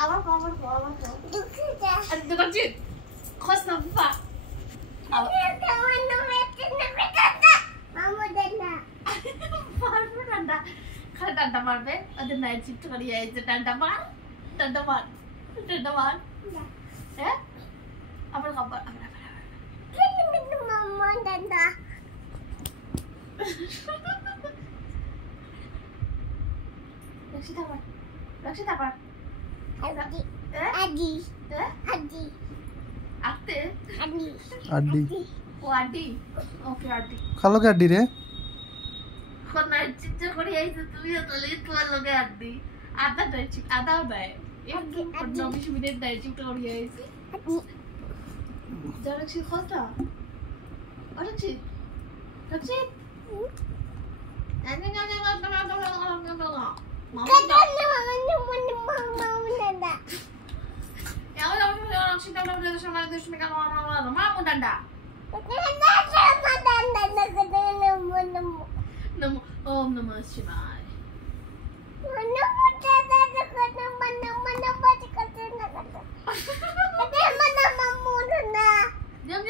Awas kau. Ada tukang cit. Kos nampak. Mamu danda. Kalau danda marbe, ada night shift kali ya itu danda mar. Eh? Apa kabar? Mama danda. Lakshit apa? Adi. Akte? আড্ডি Oh Adi. Okay Adi. খালো কে আড্ডি রে Kau night shift kali ya itu tuh ya tuh itu lagi Adi. Ada night shift, ada bay. Itu 15 minit night shift kali ya itu. Jangan Lakshit kota. Lakshit. Mama danda. Om Namah Shivaya. Diam.